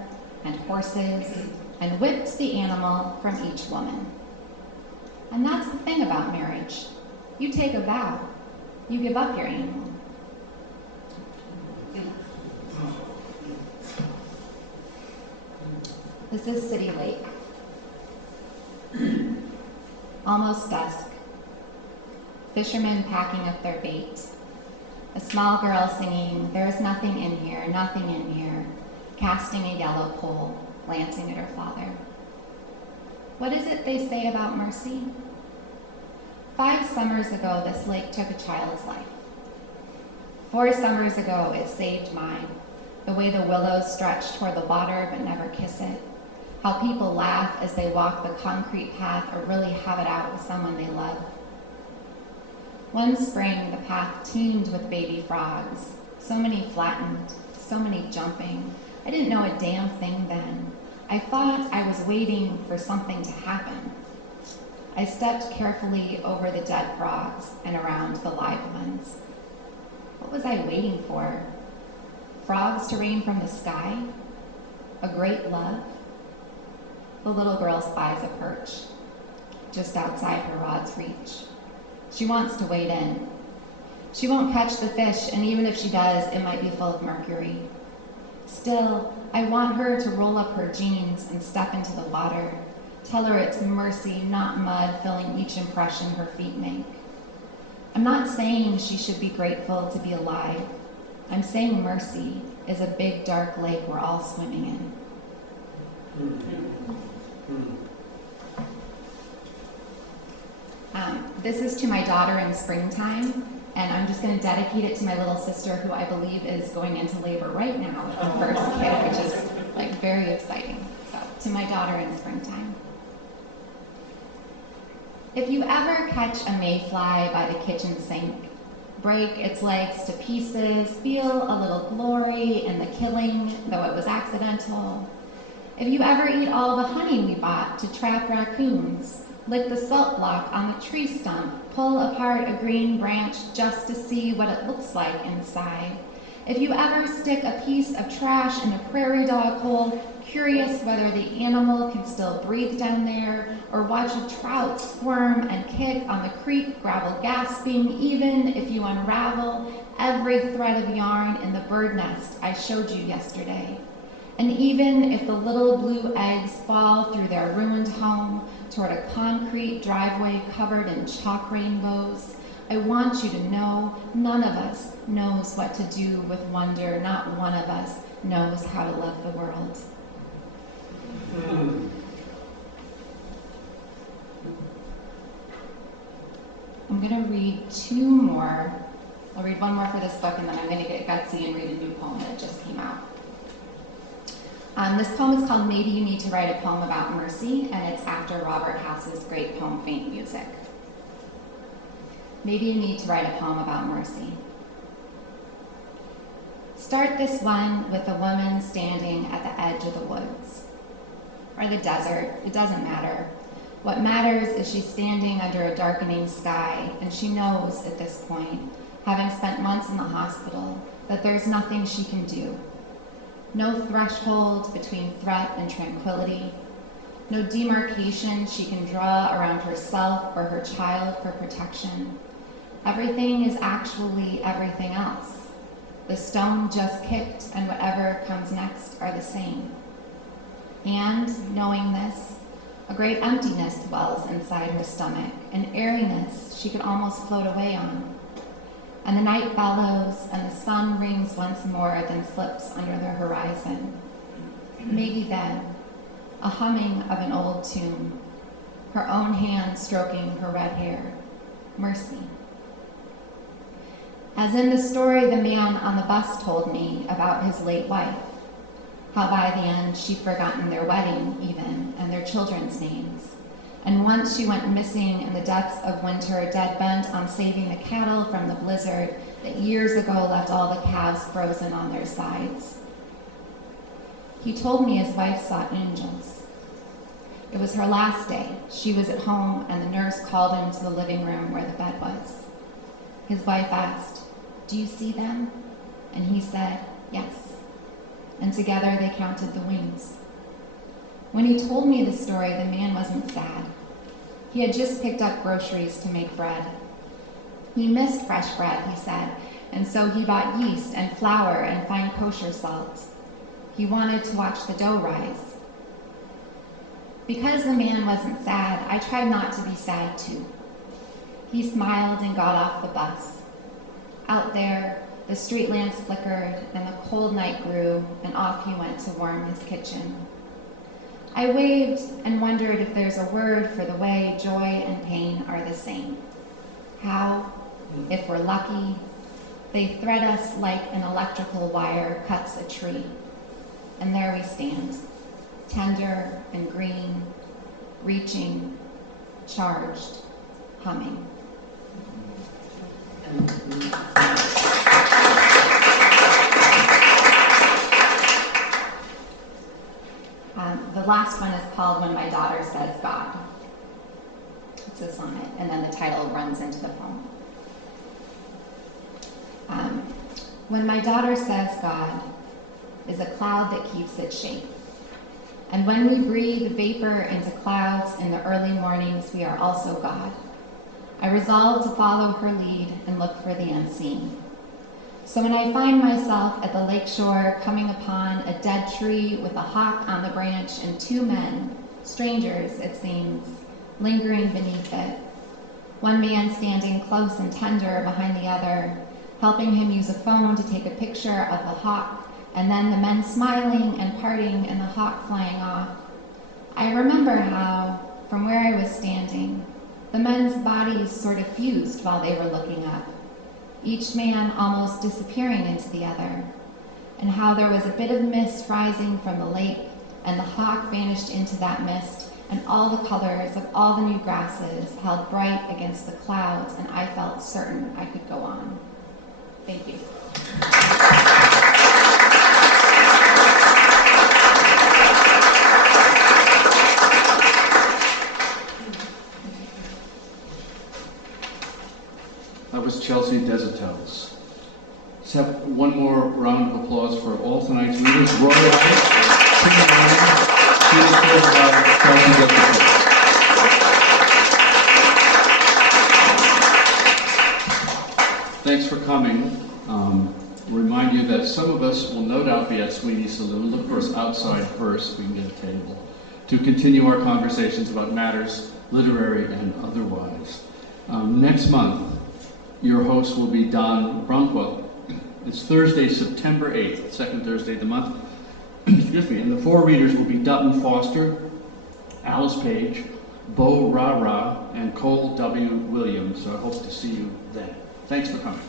and horses and whipped the animal from each woman. And that's the thing about marriage. You take a vow. You give up your animal. This is City Lake. Almost dusk. Fishermen packing up their bait. A small girl singing, "There's nothing in here, nothing in here," casting a yellow pole, glancing at her father. What is it they say about mercy? 5 summers ago, this lake took a child's life. 4 summers ago, it saved mine. The way the willows stretch toward the water but never kiss it. How people laugh as they walk the concrete path or really have it out with someone they love. One spring, the path teemed with baby frogs. So many flattened, so many jumping. I didn't know a damn thing then. I thought I was waiting for something to happen. I stepped carefully over the dead frogs and around the live ones. What was I waiting for? Frogs to rain from the sky? A great love? The little girl spies a perch, just outside her rod's reach. She wants to wade in. She won't catch the fish, and even if she does, it might be full of mercury. Still, I want her to roll up her jeans and step into the water. Tell her it's mercy, not mud, filling each impression her feet make. I'm not saying she should be grateful to be alive. I'm saying mercy is a big, dark lake we're all swimming in. This is to my daughter in springtime, and I'm just going to dedicate it to my little sister, who I believe is going into labor right now with her first kid, which is like very exciting. So, to my daughter in springtime. If you ever catch a mayfly by the kitchen sink, break its legs to pieces, feel a little glory in the killing, though it was accidental. If you ever eat all the honey we bought to trap raccoons, lick the salt block on the tree stump, pull apart a green branch just to see what it looks like inside. If you ever stick a piece of trash in a prairie dog hole, curious whether the animal can still breathe down there, or watch a trout squirm and kick on the creek gravel gasping, even if you unravel every thread of yarn in the bird nest I showed you yesterday. And even if the little blue eggs fall through their ruined home toward a concrete driveway covered in chalk rainbows, I want you to know none of us knows what to do with wonder. Not one of us knows how to love the world. I'm going to read 2 more. I'll read 1 more for this book, and then I'm going to get gutsy and read a new poem that just came out. This poem is called Maybe You Need to Write a Poem About Mercy, and it's after Robert Hass's great poem, Faint Music. Maybe you need to write a poem about mercy. Start this one with a woman standing at the edge of the woods or the desert. It doesn't matter. What matters is she's standing under a darkening sky, and she knows at this point, having spent months in the hospital, that there's nothing she can do. No threshold between threat and tranquility. No demarcation she can draw around herself or her child for protection. Everything is actually everything else. The stone just kicked and whatever comes next are the same. And, knowing this, a great emptiness dwells inside her stomach, an airiness she could almost float away on. and the night bellows, and the sun rings once more, then slips under the horizon. Maybe then, a humming of an old tune, her own hand stroking her red hair. Mercy. As in the story the man on the bus told me about his late wife, how by the end she'd forgotten their wedding even, and their children's names. And once she went missing in the depths of winter, dead bent on saving the cattle from the blizzard that years ago left all the calves frozen on their sides. He told me his wife saw angels. It was her last day. She was at home, and the nurse called him to the living room where the bed was. His wife asked, "Do you see them?" And he said, "Yes." And together they counted the wings. When he told me the story, the man wasn't sad. He had just picked up groceries to make bread. He missed fresh bread, he said, and so he bought yeast and flour and fine kosher salt. He wanted to watch the dough rise. Because the man wasn't sad, I tried not to be sad too. He smiled and got off the bus. Out there, the street lamps flickered and the cold night grew, and off he went to warm his kitchen. I waved and wondered if there's a word for the way joy and pain are the same. How, if we're lucky, they thread us like an electrical wire cuts a tree. And there we stand, tender and green, reaching, charged, humming. The last one is called When My Daughter Says God. It's a sonnet, and then the title runs into the poem. When my daughter says God is a cloud that keeps its shape. And when we breathe vapor into clouds in the early mornings, we are also God. I resolve to follow her lead and look for the unseen. So when I find myself at the lakeshore coming upon a dead tree with a hawk on the branch and two men, strangers it seems, lingering beneath it, one man standing close and tender behind the other, helping him use a phone to take a picture of the hawk, and then the men smiling and parting and the hawk flying off. I remember how, from where I was standing, the men's bodies sort of fused while they were looking up, each man almost disappearing into the other, and how there was a bit of mist rising from the lake, and the hawk vanished into that mist, and all the colors of all the new grasses held bright against the clouds, and I felt certain I could go on. Thank you. That was Chelsea DesAutels. Let's have one more round of applause for all tonight's readers. Roy Rice, Tina Nolan, Chelsea DesAutels. Thanks for coming. Remind you that some of us will no doubt be at Sweeney's Saloon. Look for us outside first, we can get a table, to continue our conversations about matters literary and otherwise. Next month, your host will be Don Brunkwell. It's Thursday, September 8th, second Thursday of the month. Excuse me. And the four readers will be Dutton Foster, Alice Page, Bo Ra, and Cole W. Williams. So I hope to see you then. Thanks for coming.